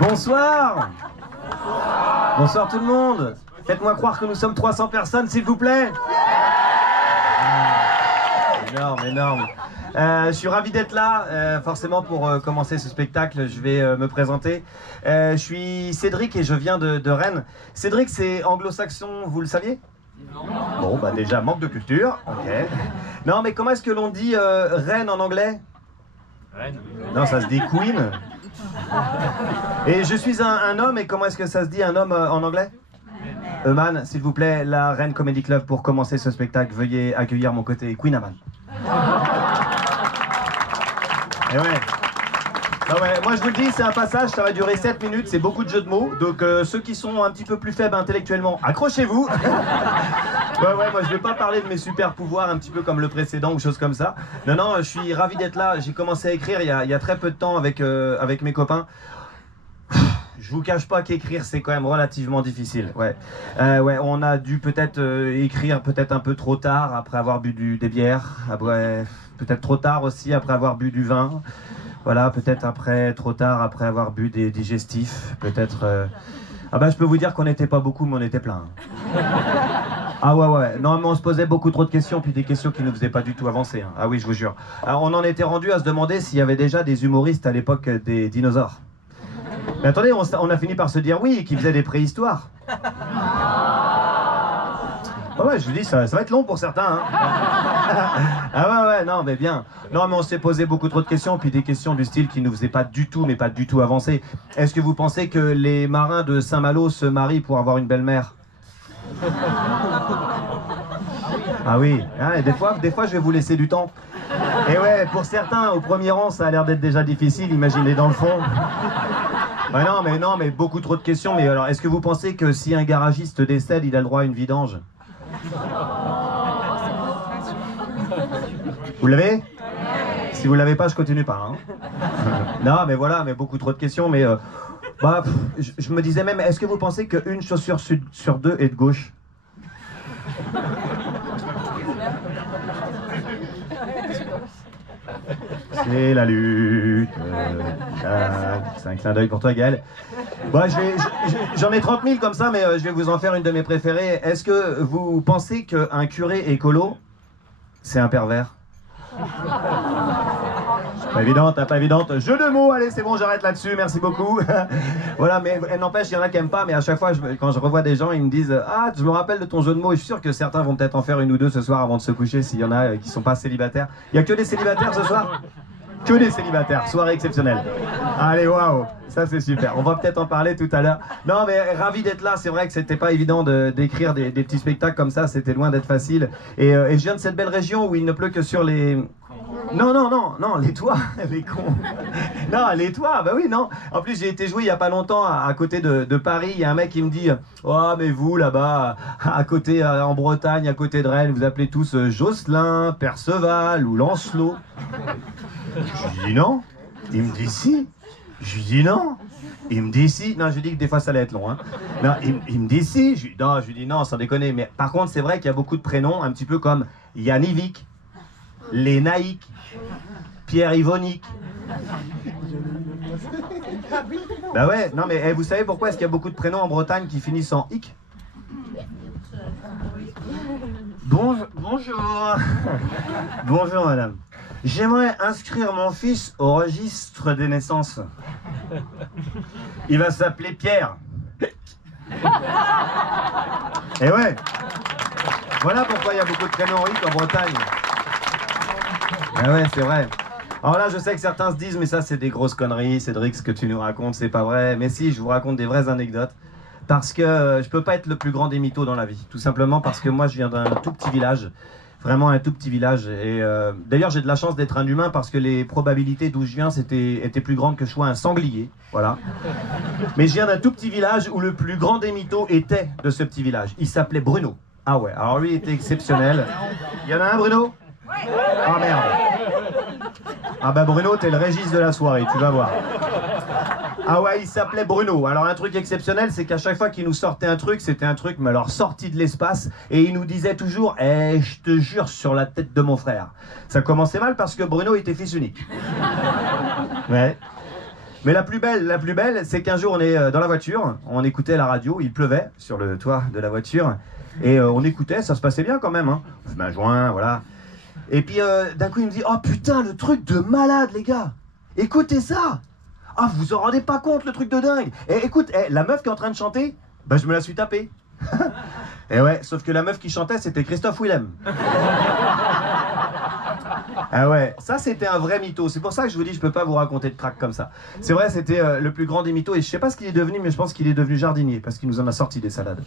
Bonsoir. Bonsoir tout le monde. Faites-moi croire que nous sommes 300 personnes, s'il vous plaît. Énorme, énorme. Je suis ravi d'être là, forcément pour commencer ce spectacle, je vais me présenter. Je suis Cédric et je viens de Rennes. Cédric, c'est anglo-saxon, vous le saviez? Non. Bon, bah déjà, manque de culture, ok. Non, mais comment est-ce que l'on dit Rennes en anglais? Rennes. Non, ça se dit Queen. Et je suis un homme, et comment est-ce que ça se dit un homme en anglais? Man, s'il vous plaît, la Rennes Comedy Club, pour commencer ce spectacle, veuillez accueillir mon côté Queen Aman. Et ouais. Ah ouais, moi je vous le dis, c'est un passage, ça va durer 7 minutes, c'est beaucoup de jeux de mots, donc ceux qui sont un petit peu plus faibles intellectuellement, accrochez-vous. Ouais, moi je vais pas parler de mes super pouvoirs, un petit peu comme le précédent ou chose comme ça. Non, je suis ravi d'être là, j'ai commencé à écrire il y a très peu de temps avec mes copains. Je vous cache pas qu'écrire c'est quand même relativement difficile. Ouais, on a dû peut-être écrire peut-être un peu trop tard après avoir bu des bières. Après, peut-être trop tard aussi après avoir bu du vin. Voilà, peut-être trop tard après avoir bu des digestifs. Peut-être. Ah bah je peux vous dire qu'on n'était pas beaucoup, mais on était plein. Ah ouais. Non mais on se posait beaucoup trop de questions, puis des questions qui ne nous faisaient pas du tout avancer. Hein. Ah oui, je vous jure. Alors, on en était rendu à se demander s'il y avait déjà des humoristes à l'époque des dinosaures. Mais attendez, on a fini par se dire oui, qui faisaient des préhistoires. Ah ouais, je vous dis, ça va être long pour certains. Hein. Ah ouais, non, mais bien. Non, mais on s'est posé beaucoup trop de questions, puis des questions du style qui ne nous faisaient pas du tout, mais pas du tout avancer. Est-ce que vous pensez que les marins de Saint-Malo se marient pour avoir une belle-mère? Ah oui, hein, et des fois, je vais vous laisser du temps. Et ouais, pour certains, au premier rang, ça a l'air d'être déjà difficile, imaginez dans le fond. Ouais, non, mais beaucoup trop de questions. Mais alors, est-ce que vous pensez que si un garagiste décède, il a le droit à une vidange? Vous l'avez? Si vous l'avez pas, je continue pas. Hein. Non, mais voilà, mais beaucoup trop de questions. Mais je me disais même, est-ce que vous pensez qu'une chaussure sur deux est de gauche? C'est la lutte. C'est un clin d'œil pour toi, Gaël. Bon, j'en ai 30 000 comme ça, mais je vais vous en faire une de mes préférées. Est-ce que vous pensez qu'un curé écolo, c'est un pervers? Pas évidente, pas évidente. Jeu de mots, allez, c'est bon, j'arrête là-dessus, merci beaucoup. Voilà, mais n'empêche, il y en a qui n'aiment pas, mais à chaque fois, quand je revois des gens, ils me disent « Ah, je me rappelle de ton jeu de mots », et je suis sûr que certains vont peut-être en faire une ou deux ce soir avant de se coucher, s'il y en a qui sont pas célibataires. Il y a que des célibataires ce soir? Que des célibataires, soirée exceptionnelle. Allez, waouh, ça c'est super. On va peut-être en parler tout à l'heure. Non, mais ravi d'être là. C'est vrai que c'était pas évident d'écrire des petits spectacles comme ça. C'était loin d'être facile. Et je viens de cette belle région où il ne pleut que sur les... Non, les toits, les cons. Non, les toits, bah oui, non. En plus, j'ai été joué il y a pas longtemps à côté de Paris. Il y a un mec qui me dit « Oh, mais vous, là-bas, à côté, en Bretagne, à côté de Rennes, vous appelez tous Jocelyn, Perceval ou Lancelot ?» Je lui dis non. Il me dit si. Je lui dis non. Il me dit si. Non, je lui dis que des fois ça allait être long. Hein. Non, il me dit si. Je lui dis non, sans déconner. Mais par contre, c'est vrai qu'il y a beaucoup de prénoms, un petit peu comme Yannivic, Lénaïque, Pierre Yvonique. Bah ouais, non mais vous savez pourquoi est-ce qu'il y a beaucoup de prénoms en Bretagne qui finissent en ic? Bonjour. Bonjour madame. J'aimerais inscrire mon fils au registre des naissances. Il va s'appeler Pierre. Et ouais. Voilà pourquoi il y a beaucoup de prénoms riches en Bretagne. Ah ouais, c'est vrai. Alors là, je sais que certains se disent, mais ça c'est des grosses conneries, Cédric, ce que tu nous racontes, c'est pas vrai. Mais si, je vous raconte des vraies anecdotes. Parce que je peux pas être le plus grand des mythos dans la vie. Tout simplement parce que moi, je viens d'un tout petit village. Vraiment un tout petit village. Et d'ailleurs, j'ai de la chance d'être un humain parce que les probabilités d'où je viens étaient plus grandes que je sois un sanglier. Voilà. Mais je viens d'un tout petit village où le plus grand des mythos était de ce petit village. Il s'appelait Bruno. Ah ouais, alors lui il était exceptionnel. Il y en a un, Bruno? Ah merde. Ah bah Bruno, t'es le Régis de la soirée, tu vas voir. Ah ouais, il s'appelait Bruno. Alors un truc exceptionnel, c'est qu'à chaque fois qu'il nous sortait un truc, c'était un truc, mais alors sorti de l'espace, et il nous disait toujours « Eh, je te jure sur la tête de mon frère ». Ça commençait mal parce que Bruno était fils unique. Ouais. Mais la plus belle, c'est qu'un jour on est dans la voiture, on écoutait la radio, il pleuvait sur le toit de la voiture, et on écoutait, ça se passait bien quand même, hein. On fumait un joint, voilà. Et puis d'un coup il me dit, oh putain, le truc de malade les gars, écoutez ça. Ah, vous vous en rendez pas compte, le truc de dingue. Et écoute, la meuf qui est en train de chanter, bah je me la suis tapée. Et ouais, sauf que la meuf qui chantait, c'était Christophe Willem. Ah ouais, ça c'était un vrai mytho. C'est pour ça que je vous dis, je peux pas vous raconter de crack comme ça. C'est vrai, c'était le plus grand des mythos. Et je sais pas ce qu'il est devenu, mais je pense qu'il est devenu jardinier, parce qu'il nous en a sorti des salades.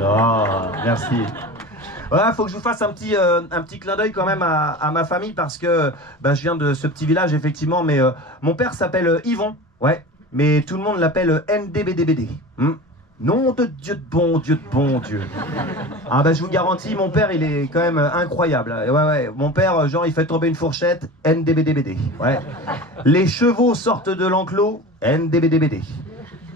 Oh, merci. Voilà, faut que je vous fasse un petit clin d'œil quand même à ma famille, parce que bah, je viens de ce petit village, effectivement, mais mon père s'appelle Yvon, ouais, mais tout le monde l'appelle NDBDBD. Nom de Dieu de bon Dieu de bon Dieu. Ah bah je vous garantis, mon père il est quand même incroyable. Ouais, mon père, genre il fait tomber une fourchette, NDBDBD. Ouais. Les chevaux sortent de l'enclos, NDBDBD.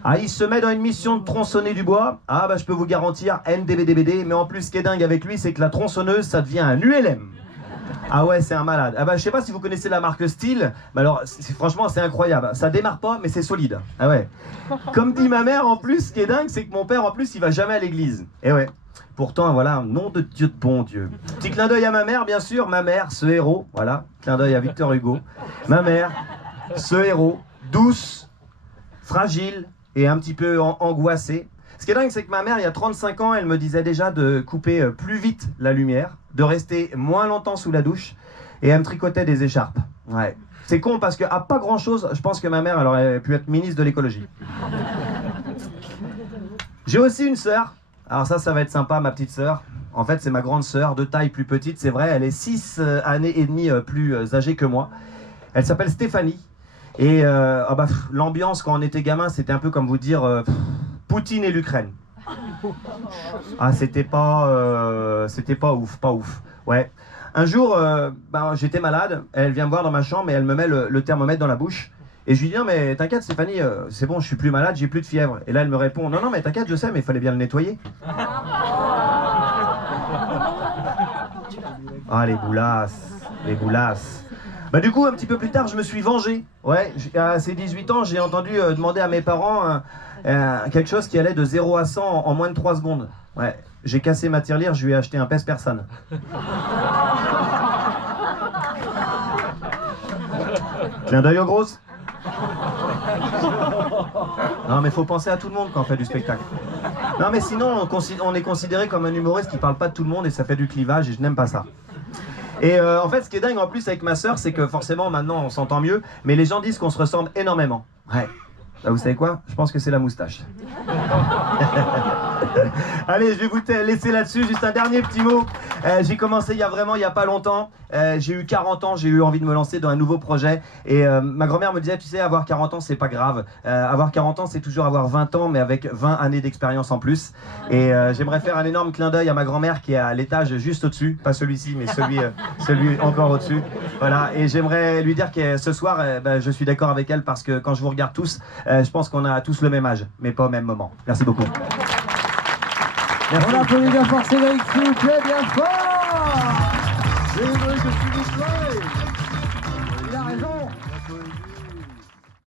Ah, il se met dans une mission de tronçonner du bois. Ah bah je peux vous garantir, NDBDBD. Mais en plus, ce qui est dingue avec lui, c'est que la tronçonneuse, ça devient un ULM. Ah ouais, c'est un malade. Ah bah je sais pas si vous connaissez la marque Steel, mais alors franchement c'est incroyable. Ça démarre pas, mais c'est solide. Ah ouais. Comme dit ma mère en plus, ce qui est dingue, c'est que mon père en plus il va jamais à l'église. Et ouais. Pourtant voilà, nom de Dieu de bon Dieu. Petit clin d'œil à ma mère, bien sûr. Ma mère, ce héros. Voilà, clin d'œil à Victor Hugo. Ma mère, ce héros, douce, fragile et un petit peu angoissée. Ce qui est dingue, c'est que ma mère, il y a 35 ans, elle me disait déjà de couper plus vite la lumière, de rester moins longtemps sous la douche, et elle me tricotait des écharpes. Ouais. C'est con parce qu'à pas grand chose, je pense que ma mère, elle aurait pu être ministre de l'écologie. J'ai aussi une sœur. Alors ça va être sympa, ma petite sœur. En fait, c'est ma grande sœur, de taille plus petite, c'est vrai. Elle est 6 années et demie plus âgée que moi. Elle s'appelle Stéphanie. Et l'ambiance, quand on était gamin, c'était un peu comme vous dire... Poutine et l'Ukraine. Ah, c'était pas ouf, pas ouf. Ouais. Un jour, j'étais malade, elle vient me voir dans ma chambre et elle me met le thermomètre dans la bouche. Et je lui dis, non mais t'inquiète Stéphanie, c'est bon, je suis plus malade, j'ai plus de fièvre. Et là elle me répond, non mais t'inquiète, je sais, mais il fallait bien le nettoyer. Ah, les boulasses. Bah du coup, un petit peu plus tard, je me suis vengé. Ouais, à ses 18 ans, j'ai entendu demander à mes parents quelque chose qui allait de 0 à 100 en moins de 3 secondes. Ouais, j'ai cassé ma tirelire, je lui ai acheté un pèse-personne. Clin d'œil aux grosses. Non mais faut penser à tout le monde quand on fait du spectacle. Non mais sinon, on est considéré comme un humoriste qui parle pas de tout le monde et ça fait du clivage et je n'aime pas ça. Et en fait, ce qui est dingue en plus avec ma sœur, c'est que forcément maintenant on s'entend mieux, mais les gens disent qu'on se ressemble énormément. Ouais. Là, vous savez quoi? Je pense que c'est la moustache. Allez, je vais vous laisser là-dessus. Juste un dernier petit mot. J'ai commencé il y a pas longtemps. J'ai eu 40 ans, j'ai eu envie de me lancer dans un nouveau projet. Et ma grand-mère me disait, tu sais, avoir 40 ans, c'est pas grave. Avoir 40 ans, c'est toujours avoir 20 ans, mais avec 20 années d'expérience en plus. Et j'aimerais faire un énorme clin d'œil à ma grand-mère qui est à l'étage juste au-dessus. Pas celui-ci, mais celui encore au-dessus. Voilà. Et j'aimerais lui dire que ce soir, je suis d'accord avec elle parce que quand je vous regarde tous, je pense qu'on a tous le même âge, mais pas au même moment. Merci beaucoup. Merci. On applaudit bien fort Cédric, s'il vous plaît, bien fort. Cédric, s'il vous plaît.